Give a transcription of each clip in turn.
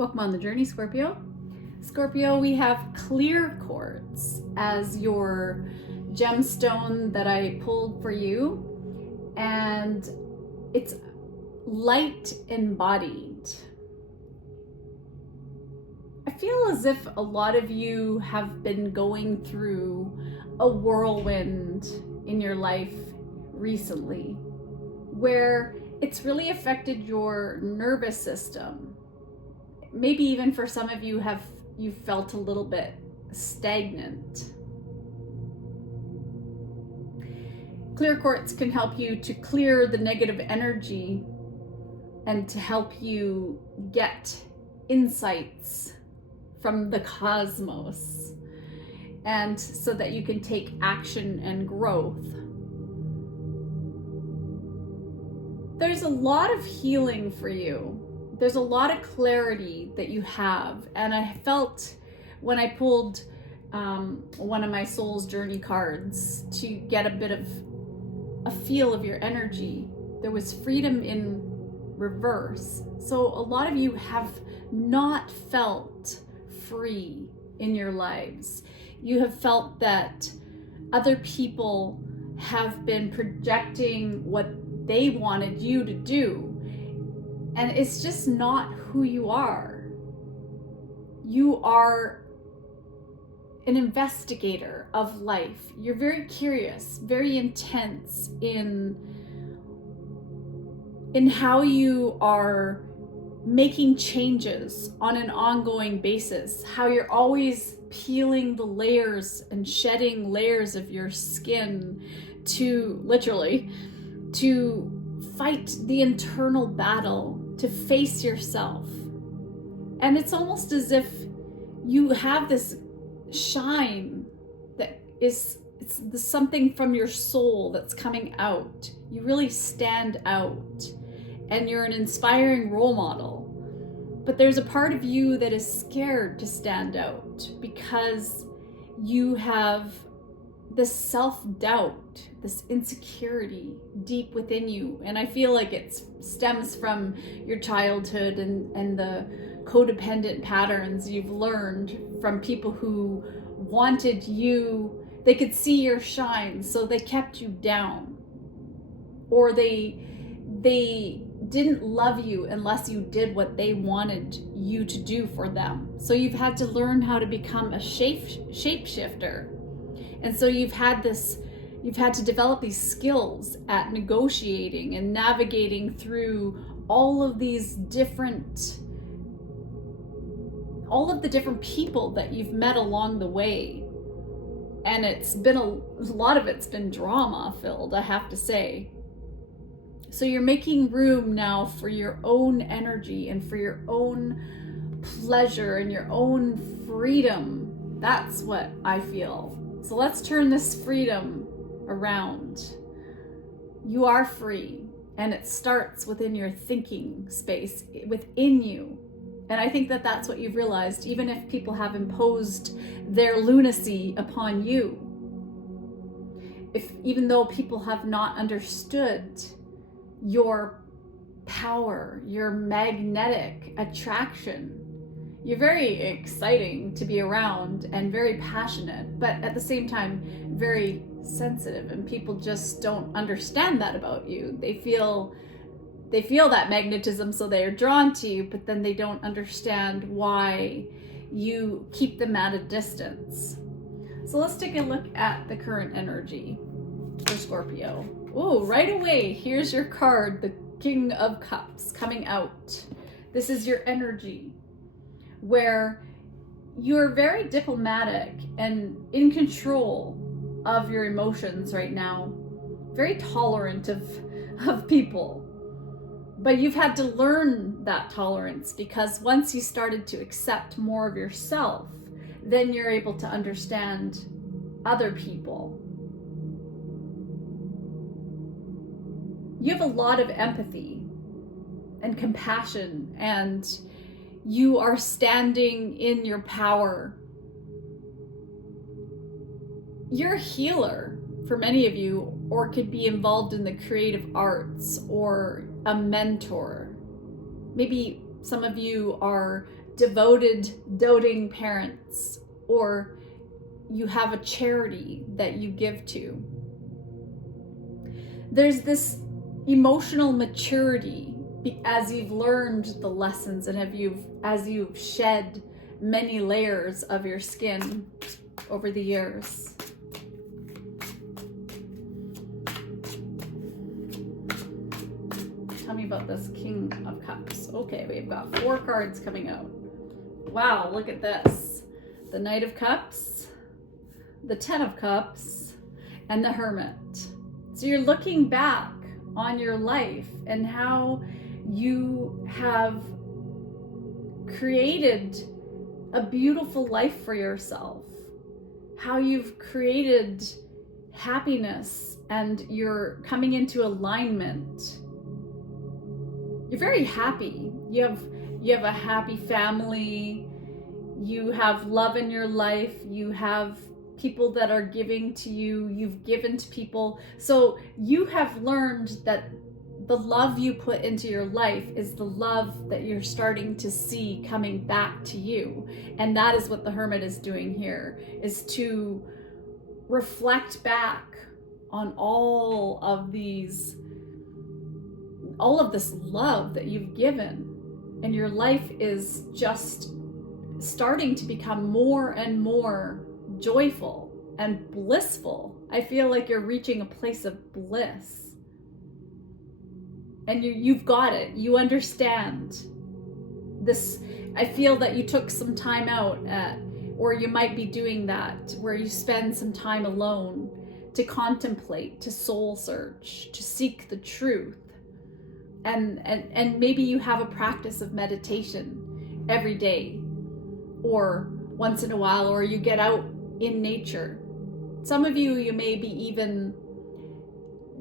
Welcome on the journey, Scorpio. Scorpio, we have clear quartz as your gemstone that I pulled for you, and it's light embodied. I feel as if a lot of you have been going through a whirlwind in your life recently, where it's really affected your nervous system. Maybe even for some of you you felt a little bit stagnant. Clear quartz can help you to clear the negative energy and to help you get insights from the cosmos, and so that you can take action and growth. There's a lot of healing for you. There's a lot of clarity that you have, and I felt when I pulled one of my soul's journey cards to get a bit of a feel of your energy, there was freedom in reverse. So a lot of you have not felt free in your lives. You have felt that other people have been projecting what they wanted you to do. And it's just not who you are. You are an investigator of life. You're very curious, very intense in how you are making changes on an ongoing basis, how you're always peeling the layers and shedding layers of your skin to fight the internal battle, to face yourself. And it's almost as if you have this shine that it's something from your soul that's coming out. You really stand out, and you're an inspiring role model. But there's a part of you that is scared to stand out because you have this self-doubt, this insecurity deep within you. And I feel like it stems from your childhood and the codependent patterns you've learned from people who wanted you, they could see your shine, so they kept you down. Or they didn't love you unless you did what they wanted you to do for them. So you've had to learn how to become a shapeshifter. And so you've had to develop these skills at negotiating and navigating through all of the different people that you've met along the way. And it's been a lot of it's been drama filled, I have to say. So you're making room now for your own energy and for your own pleasure and your own freedom. That's what I feel. So let's turn this freedom around. You are free, and it starts within your thinking space, within you. And I think that that's what you've realized, even if people have imposed their lunacy upon you. Even though people have not understood your power, your magnetic attraction. You're very exciting to be around and very passionate, but at the same time, very sensitive, and people just don't understand that about you. They feel that magnetism, so they are drawn to you, but then they don't understand why you keep them at a distance. So let's take a look at the current energy for Scorpio. Oh, right away, here's your card, the King of Cups coming out. This is your energy, where you're very diplomatic and in control of your emotions right now, very tolerant of people. But you've had to learn that tolerance, because once you started to accept more of yourself, then you're able to understand other people. You have a lot of empathy and compassion, and you are standing in your power. You're a healer for many of you, or could be involved in the creative arts, or a mentor. Maybe some of you are devoted, doting parents, or you have a charity that you give to. There's this emotional maturity as you've learned the lessons and as you've shed many layers of your skin over the years. Tell me about this King of Cups. Okay, we've got 4 cards coming out. Wow, look at this. The Knight of Cups, the 10 of Cups, and the Hermit. So you're looking back on your life and how you have created a beautiful life for yourself, how you've created happiness and you're coming into alignment. You're very happy. You have a happy family. You have love in your life. You have people that are giving to you. You've given to people. So you have learned that the love you put into your life is the love that you're starting to see coming back to you. And that is what the Hermit is doing here, is to reflect back on all of this love that you've given. And your life is just starting to become more and more joyful and blissful. I feel like you're reaching a place of bliss. And you've got it. You understand this. I feel that you took some time out or you might be doing that, where you spend some time alone to contemplate, to soul search, to seek the truth. And maybe you have a practice of meditation every day or once in a while, or you get out in nature. Some of you may be even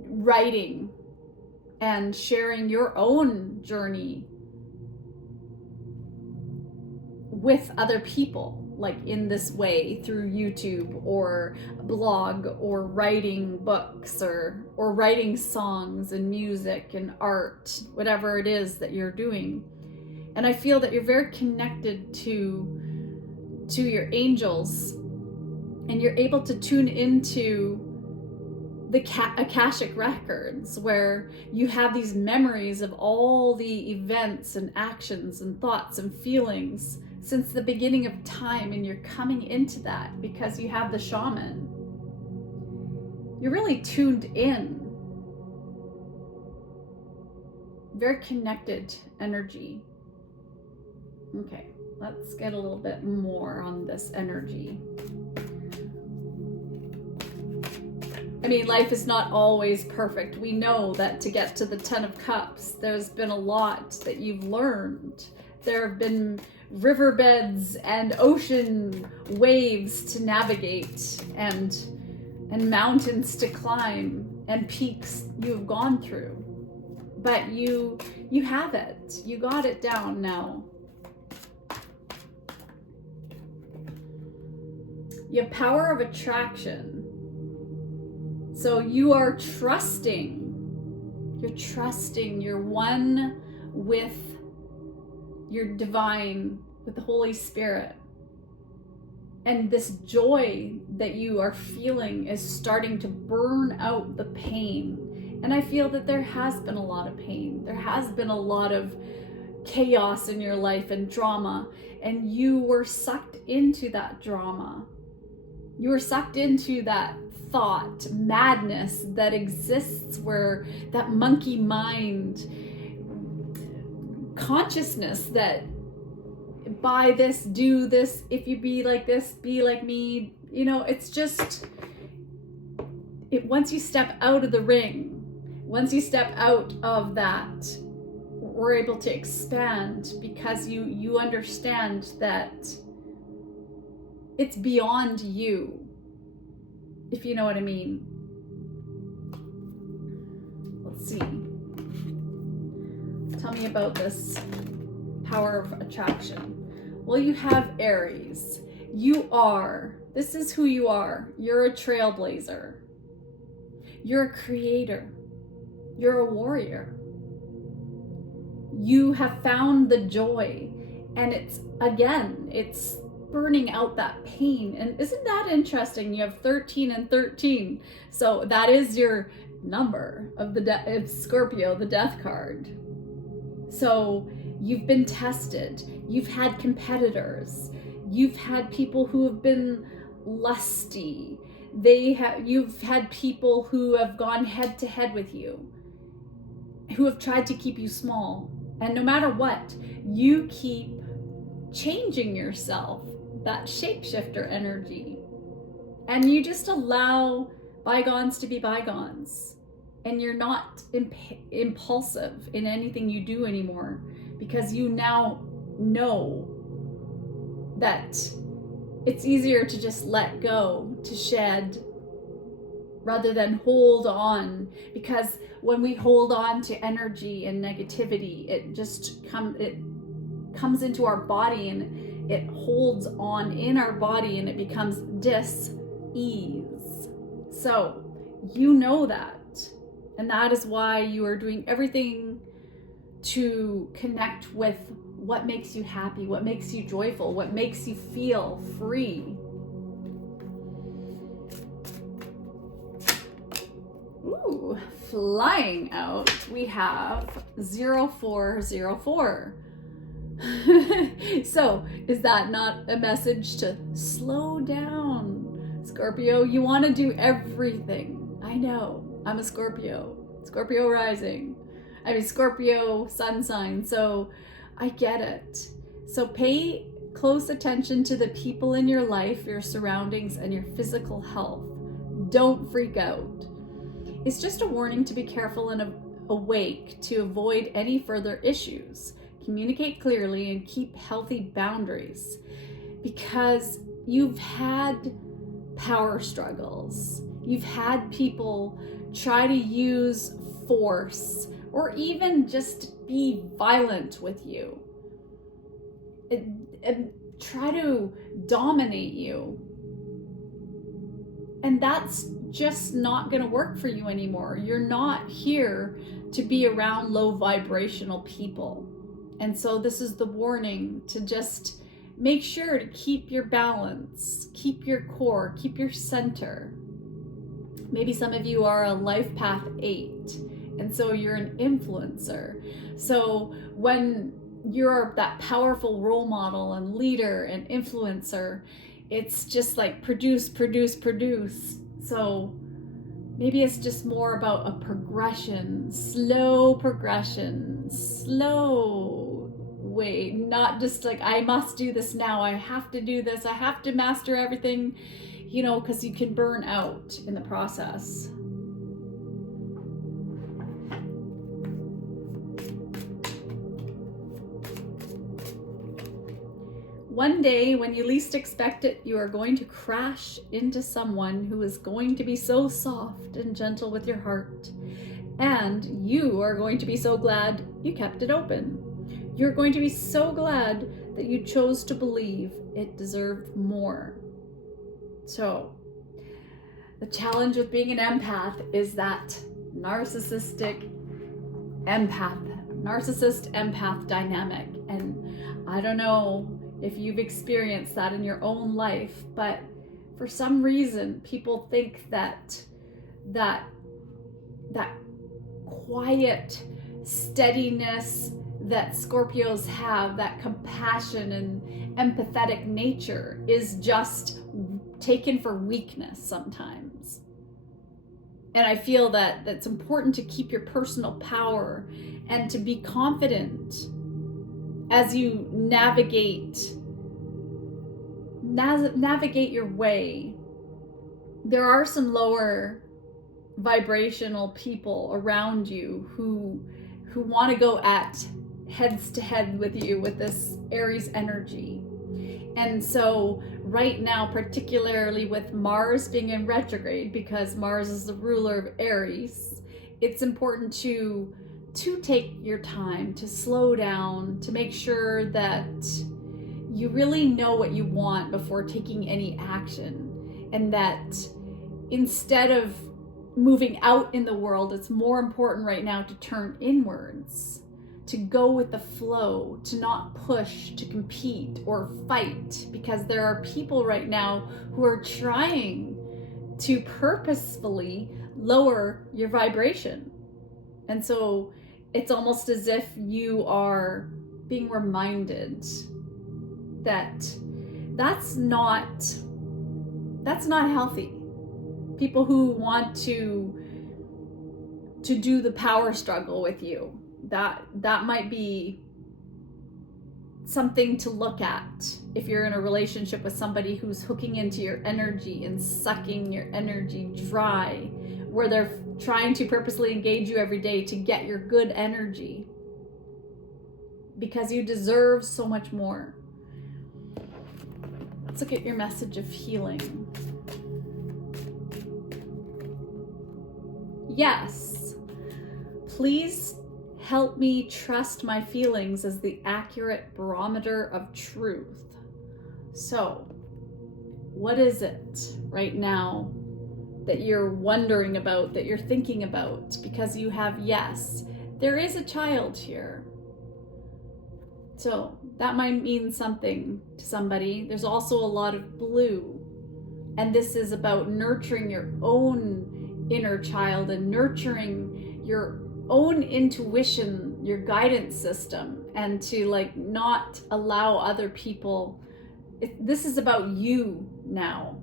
writing and sharing your own journey with other people, like in this way through YouTube or blog or writing books or writing songs and music and art, whatever it is that you're doing. And I feel that you're very connected to your angels, and you're able to tune into the Akashic records, where you have these memories of all the events and actions and thoughts and feelings since the beginning of time, and you're coming into that because you have the shaman. You're really tuned in. Very connected energy. Okay, let's get a little bit more on this energy. I mean, life is not always perfect. We know that to get to the 10 of Cups, there's been a lot that you've learned. There have been riverbeds and ocean waves to navigate and mountains to climb and peaks you've gone through. But you have it. You got it down now. You have power of attraction. So you are trusting. You're trusting. You're one with your divine, with the Holy Spirit. And this joy that you are feeling is starting to burn out the pain. And I feel that there has been a lot of pain. There has been a lot of chaos in your life and drama. And you were sucked into that drama. You were sucked into that thought madness that exists, where that monkey mind consciousness that buy this, do this, if you be like this, be like me, you know, it's just once you step out of the ring, once you step out of that, we're able to expand, because you understand that it's beyond you, if you know what I mean. Let's see. Tell me about this power of attraction. Well, you have Aries. This is who you are. You're a trailblazer. You're a creator. You're a warrior. You have found the joy And it's burning out that pain. And isn't that interesting? You have 13 and 13. So that is your number of it's Scorpio, the death card. So you've been tested. You've had competitors. You've had people who have been lusty. You've had people who have gone head to head with you, who have tried to keep you small. And no matter what, you keep changing yourself, that shapeshifter energy. And you just allow bygones to be bygones. And you're not impulsive in anything you do anymore, because you now know that it's easier to just let go, to shed, rather than hold on. Because when we hold on to energy and negativity, it comes into our body and it holds on in our body, and it becomes dis-ease. So you know that. And that is why you are doing everything to connect with what makes you happy, what makes you joyful, what makes you feel free. Ooh, flying out, we have 0404. So, is that not a message to slow down? Scorpio, you want to do everything. I know. I'm a Scorpio rising. Scorpio sun sign, so I get it. So pay close attention to the people in your life, your surroundings, and your physical health. Don't freak out. It's just a warning to be careful and awake to avoid any further issues. Communicate clearly and keep healthy boundaries, because you've had power struggles. You've had people try to use force or even just be violent with you and try to dominate you. And that's just not going to work for you anymore. You're not here to be around low vibrational people. And so this is the warning to just make sure to keep your balance, keep your core, keep your center. Maybe some of you are a life path 8, and so you're an influencer. So when you're that powerful role model and leader and influencer, it's just like produce. So maybe it's just more about a progression, slow way, not just like, I must do this now, I have to do this, I have to master everything, because you can burn out in the process. One day, when you least expect it, you are going to crash into someone who is going to be so soft and gentle with your heart. And you are going to be so glad you kept it open. You're going to be so glad that you chose to believe it deserved more. So, the challenge with being an empath is that narcissist empath dynamic. And I don't know if you've experienced that in your own life, but for some reason, people think that quiet steadiness that Scorpios have, that compassion and empathetic nature, is just taken for weakness sometimes. And I feel that it's important to keep your personal power and to be confident as you navigate your way. There are some lower vibrational people around you who want to go at heads to head with you with this Aries energy. And so right now, particularly with Mars being in retrograde, because Mars is the ruler of Aries, it's important to take your time, to slow down, to make sure that you really know what you want before taking any action. And that instead of moving out in the world, it's more important right now to turn inwards, to go with the flow, to not push, to compete or fight, because there are people right now who are trying to purposefully lower your vibration. And so it's almost as if you are being reminded that that's not healthy. People who want to do the power struggle with you, that might be something to look at if you're in a relationship with somebody who's hooking into your energy and sucking your energy dry, where they're trying to purposely engage you every day to get your good energy, because you deserve so much more. Let's look at your message of healing. Yes, please help me trust my feelings as the accurate barometer of truth. So, what is it right now that you're wondering about, that you're thinking about? Because you have yes, there is a child here. So that might mean something to somebody. There's also a lot of blue. And this is about nurturing your own inner child and nurturing your own intuition, your guidance system, and to not allow other people. This is about you now.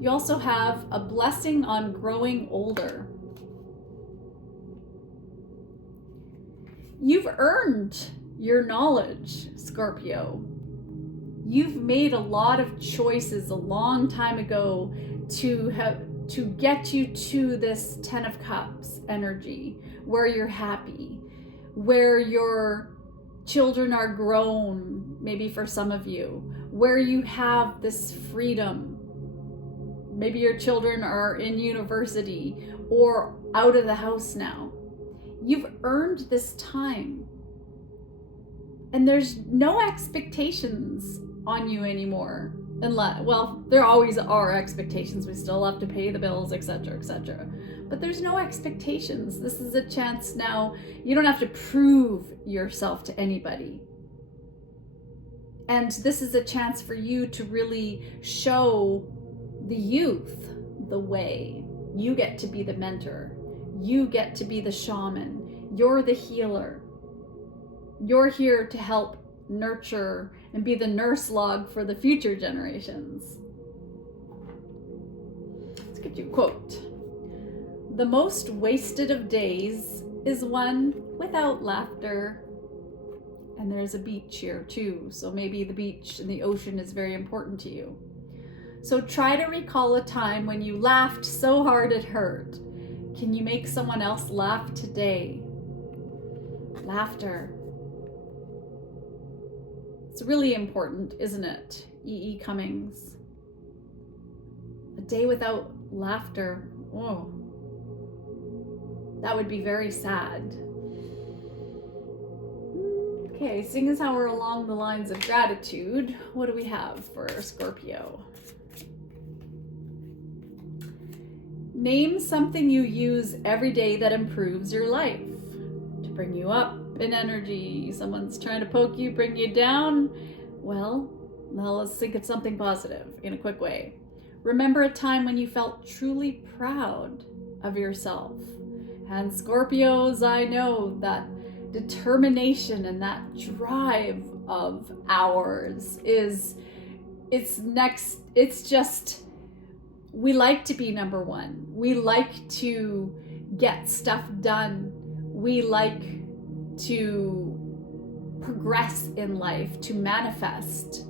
You also have a blessing on growing older. You've earned your knowledge, Scorpio. You've made a lot of choices a long time ago to get you to this 10 of Cups energy, where you're happy, where your children are grown, maybe for some of you, where you have this freedom. Maybe your children are in university or out of the house now. You've earned this time. And there's no expectations on you anymore. Well, there always are expectations. We still have to pay the bills, etc., etc. But there's no expectations. This is a chance now. You don't have to prove yourself to anybody. And this is a chance for you to really show the youth the way. You get to be the mentor. You get to be the shaman. You're the healer. You're here to help nurture and be the nurse log for the future generations. Let's get you a quote. The most wasted of days is one without laughter. And there's a beach here too, so maybe the beach and the ocean is very important to you. So try to recall a time when you laughed so hard it hurt. Can you make someone else laugh today? Laughter. It's really important, isn't it? E.E. Cummings. A day without laughter. Oh, that would be very sad. Okay, seeing as how we're along the lines of gratitude, what do we have for Scorpio? Name something you use every day that improves your life. To bring you up in energy. Someone's trying to poke you, bring you down. Well, let's think of something positive in a quick way. Remember a time when you felt truly proud of yourself. And Scorpios, I know that determination and that drive of ours it's just, we like to be number one. We like to get stuff done. We like to progress in life, to manifest,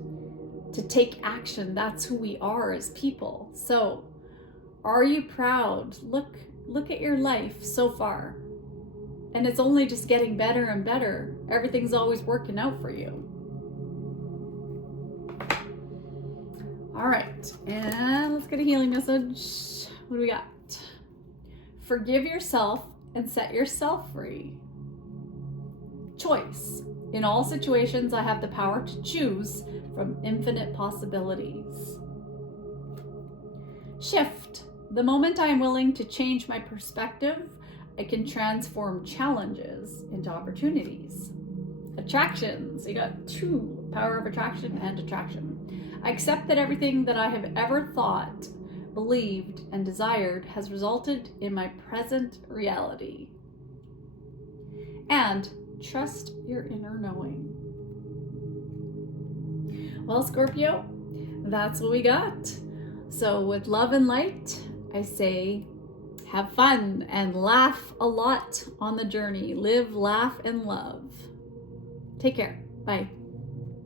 to take action. That's who we are as people. So, are you proud? Look at your life so far. And it's only just getting better and better. Everything's always working out for you. All right, and let's get a healing message. What do we got? Forgive yourself and set yourself free. Choice. In all situations, I have the power to choose from infinite possibilities. Shift. The moment I am willing to change my perspective, I can transform challenges into opportunities. Attractions. You got two: power of attraction and attraction. I accept that everything that I have ever thought, believed, and desired has resulted in my present reality. And trust your inner knowing. Well, Scorpio, that's what we got. So with love and light, I say have fun and laugh a lot on the journey. Live, laugh, and love. Take care. Bye.